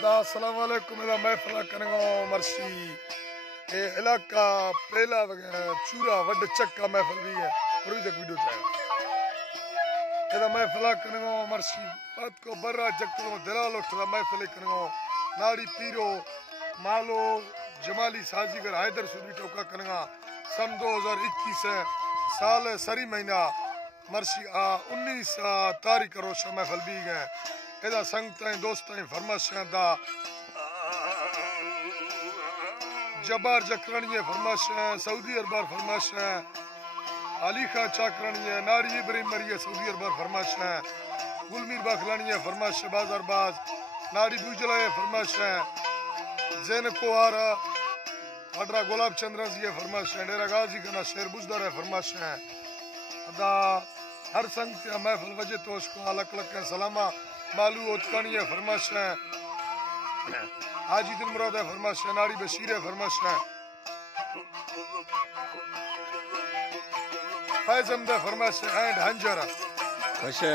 अस्सलाम वालेकुम महफिल कनगो मर्सी ए इलाका पेला चूरा वड चक्का महफिल भी है और भी तक वीडियो चाहे एदा महफिल कनगो मर्सी बात को बर्रा जक्को दलाल उठदा महफिल कनगो नाड़ी पीरो मालो जमाली साजीगर हैदर सुदी टोका कनगा सन 2021 साल सरी महीना मर्सी 19 तारीख रोश महफिल भी गए एदा संगत दोस्त फरमाश दा जबार जकरणी फरमाश सऊदी अरबार फरमाश अली खां चाकरणी नारी इब्राहिम मरिया सऊदी अरबार फरमाश गुलमीर बाखलानी फरमाश बाजार बाज नारी बुजला फरमाश जैन कोहार अडरा गुलाब चंद्र जी फरमाश डेरा गाजी कना शेर बुजदार फरमाश अदा हर संगत महफिल वजह तो उसको अलग अलग सलामा मालू ओतकानी है फरमाश है हाजी दिन मुराद है फरमाश है नारी बशीर है फरमाश है फैज अहमद फरमाश है एंड हंजरा अच्छा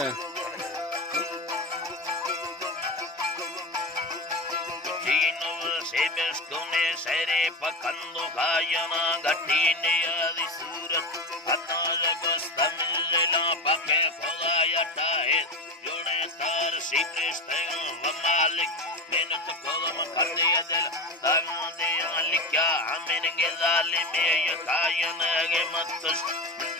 से बेस्कोने सेरे पकंदो खायना घटी ने आदि सूरत हता जगस्तमिला पके खुदा यटा है जोड़े तार सीप्रेस्ते व मालिक मेहनत कोलम खदे दिल ताना दे लिखा हमें के जालिम ये खायना के मतस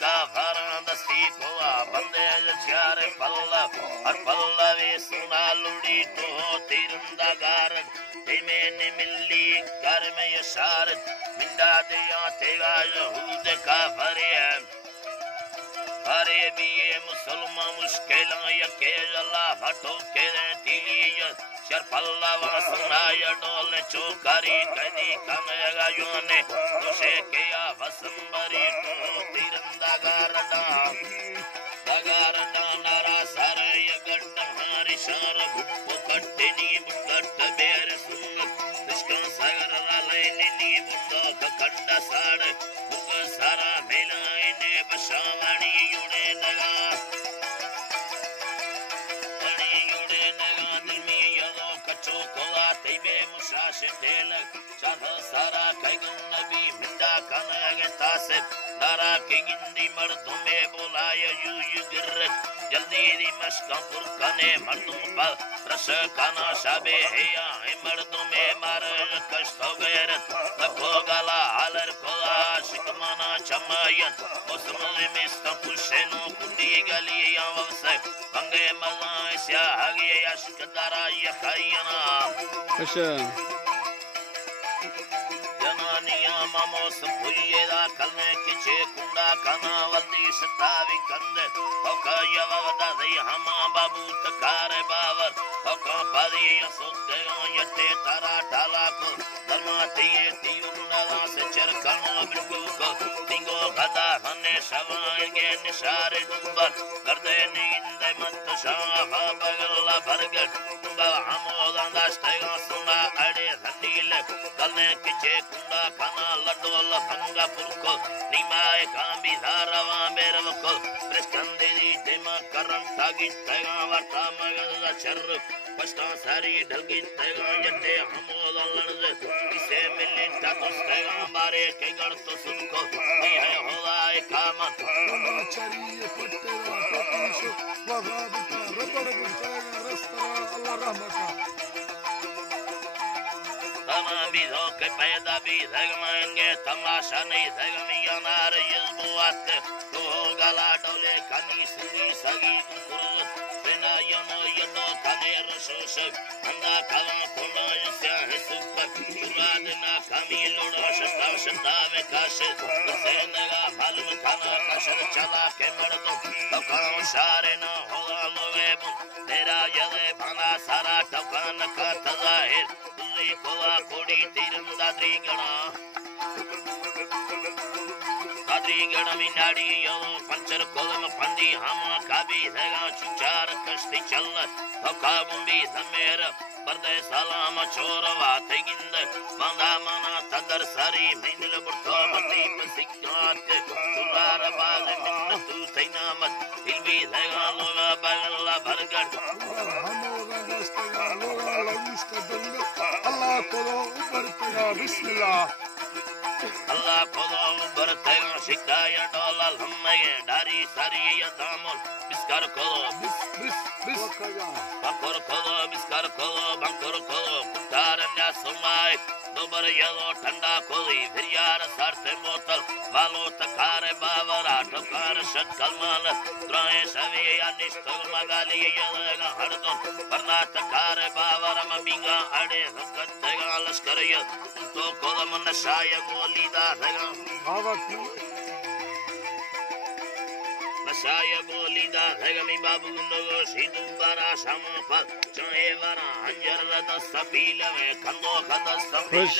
का फरंदसी को बंदे चार पल्ला और पल्ला वे सुना लुड़ी तो तिरंदा गार में मिली कर में ये शारत मिंदा दिया तेगा यहूद का फरे अरे भी ये मुसलमान मुश्किल ये के अल्लाह फटो के तिली शरफल्ला वसना या डोल चौकारी कदी कमगा योने तुसे के या वसंबरी तो तिरंदा गारडा नारा सारे ये गड्ढा हमारी शार भुप्पो कट्टे नी बुट्ट बेर सुंग इसका सागर लाले नी बुट्ट कंडा साड़ बुग सारा मेलाए ने बशावाणी युड़े नगा दिल में यदो कचो कोला तेबे मुशाशे तेल चाहो सारा कैगन नबी मिंदा कनगे तासे नारा के गिंदी मर्दों में बोलाया यू गिर जल्दी दी मस्का फुरकाने मर्दों पर रस काना शाबे है या मर्दों में मार कष्ट हो गैरत लखो गला हालर कोला शिकमाना चमायत मुस्लिम में स्टपुशेनो कुंडी गली या वसे पंगे मलाय स्या हगे या शिकदारा ये खायना अच्छा मामोस पुयेदा कलने किचे कुंडा काना वल्दी सतावी कंद ओका यवदा दे हमा बाबू तकारे बावर ओका पदी यसुते यते तारा टाला को दरमाती तियुंडा से चरकनो बिल्कु को तिंगो गदा हने सवाएंगे निशारे दुबर करदे नींदे मत शाह बगला बरगट बा हमोदा दास्तेगा सुना अड़े धनील कलने किचे कुंडा काना लडोल भंगा पुरको निमाए कांबी धारावा बेरवको प्रस्कंदे दी देमा करन तागी तैगा वर्ता मगल चर पस्ता सारी ढलगी तैगा यते हमोला लणज इसे मिले तातुस तैगा मारे के गण तो सुनको ये है होला एक काम चरी पट्टेरा पतीशो वगाब का रबड़ गुस्तागा रस्ता अल्लाह रहमत बिधो के पैदा भी धगमाएंगे तमाशा नहीं धगमिया नार यज़बुआत तो गला डोले कनी सुनी सगी कुकुरत बिना यनो यनो कने रसोस अंदा कवा कोना यस्या हिसुक सुराद ना कमी लोड़ा शता शता में काश से नगा मालूम खाना कशर चला के मर्दो तो काओ सारे ना होला लोवे तेरा यले भाना सारा टकान का तजाहिर कोला कोड़ी तिरंदा द्रीगण मिनाड़ी यो पंचर कोलम फंदी हम काबी धगा चुचार कश्ती चल तो काबुंबी समेर पर्दे सलाम छोरवा तेगिंद बंदा मना तदर सारी मिंदल बुर्तो मती पसिकात तुलार बाज मिन्न तू तैनामत दिलबी धगा लोगा बगला भरगट हमोगा दस्तगा लोगा लगुस्ता दंग खुदा ऊपर तेरा बिस्मिल्लाह अल्लाह खुदा ऊपर तेरा शिकाया डोला लम्मे डारी सारी या दामल बिस्कर खुदा बिस बिस बिस बंकर खुदा बिस्कर खुदा बंकर खुदा पुकार ने सुनाए दोबर यलो ठंडा कोई फिर यार सरते बोतल वालो तकारे बावर आठकार शक्ल माल द्राए सवे या निष्ठल मगाली यलगा हरदम वरना तकारे बावर मबिंगा अड़े हकत तेगा लश्कर य तो कोलम नशाय गोली दा तेगा बाबा नशाय गोली दा तेगा मी बाबू नो सिदु बारा समफल चाहे वरा अंजर रद सपील में खंदो खद सपील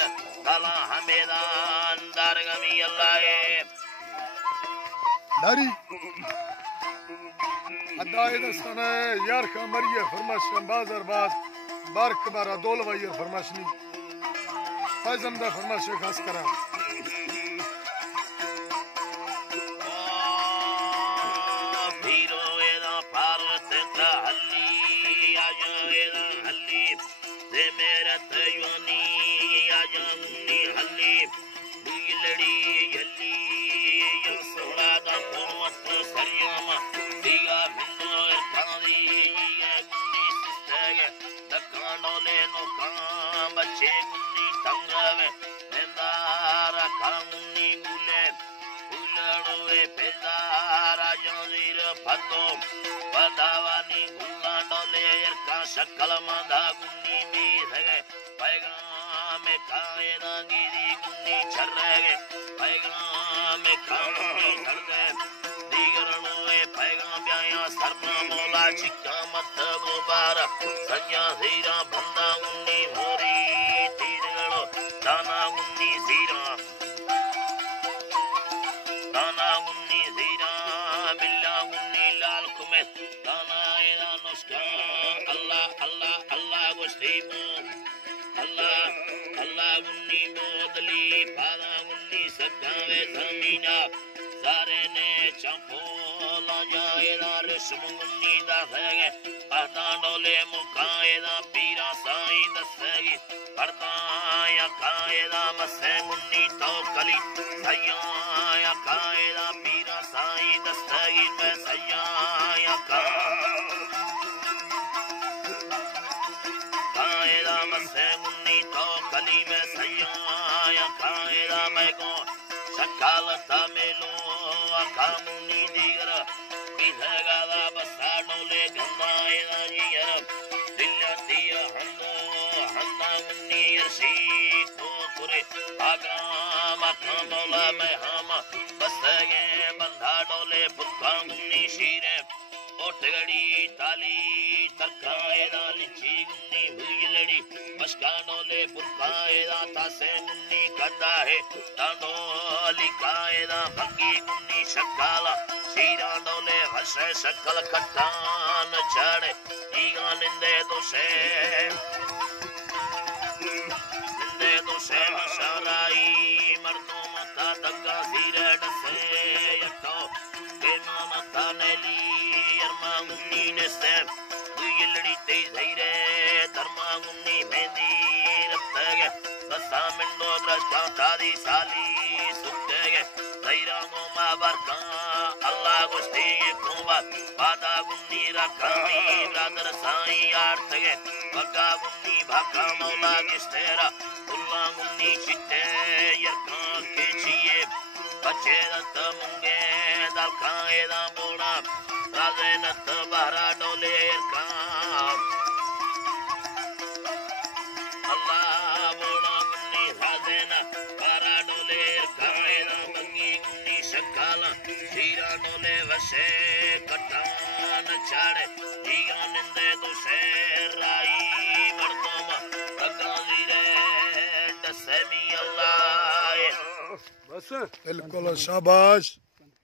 कला हमेदान दारगमी अल्लाह दारी अदाए दस्ताना यार का मरिए फरमाश बाजार बाज बारक बारा दोल वही फरमाशनी फैजम दा फरमाश खास करा भीरो एदा भारत का हल्ली आजा एदा हल्ली दे मेरा तयोनी आजा उन्नी हल्ली लड़ी हल्ली यो सोड़ा दा कोमत सरियामा दिया मिलो खादी या गुन्नी सिस्टगे दकानो ले नो काम बच्चे गुन्नी तंगवे नेंदारा कामुन्नी गुले गुलड़ोए पेदारा जोजीर फंदो बदावानी गुलांडो ले का शकल मादा गुन्नी भी सगे पैगाम कायदा गिरी गुन्नी छर्रगे पैगाम कामुन्नी छर्रगे दिगरणोए पैगाम ब्याया सर्मा मोला चिक्का मत गुबारा संया जीरा बंदा गुन्नी मोरी तीरगणो दाना गुन्नी जीरा दाना गुन्नी जीरा बिल्ला गुन्नी लाल कुमेत दाना एदा नुस्का अल्लाह अल्लाह अल्लाह गुस्तीबो अल्लाह अल्लाह गुन्नी बोदली पादा गुन्नी सब्दावे जमीना सारे ने चंपो ला जाएदा रस्म गुन्नी दा फगे पता डोले मुकाएदा पीरा साई दसगी परदाया कायदा मसे गुन्नी तो कली सयाया कायदा पीरा साई दसगी में सयाया कायदा मसे गुन्नी तो कली में सयाया कायदा मैं को शकालता मेलो अकामुनी दिगर बिधगादा बसाडो ले गंदायदा जियर दिल्लतिया हंदो हंदा गुन्नी यसी को कुरे आग्राम कांदोला में हम बसगे बंधा डोले पुक्का गुन्नी शीरे ओटगड़ी ताली तकायदा लिची गुन्नी भुजलड़ी मस्का डोले पुक्कायदा तासे गुन्नी कदा है तांडोली कायदा भगी गुन्नी शकाला शीरा डोले हसे शकल खट्टान छड़े ईगा निंदे दोसे मशराई मर्दों मता दगा सीरे डसे यटो के मामता नेली अरमा गुन्नी ने से लड़ी ते झैरे धर्मा गुन्नी मेंदी रत्तगे दसा मिंडो द्रष्टा तादी साली सुत्तेगे दैरा गोमा बरका अल्लाह गुस्ती कुंबा पादा गुन्नी रखाई ब्रादर साई आर्तगे बगा गुन्नी भाका मौला किस्तेरा उल्ला गुन्नी चिट्टे यरका के छिए बच्चे दत्त मुंगे दल खाए दा बोड़ा राजे नत बहरा डोले यरका अल्लाह बोड़ा गुन्नी राजे न बहरा डोले यरका दा मंगी गुन्नी शकाला शीरा डोले वसे कटान छाड़े ईगा निंदे दुसे राई मर्दोमा तगाजीरे दसमी अल्लाह बस बिल्कुल शाबाश।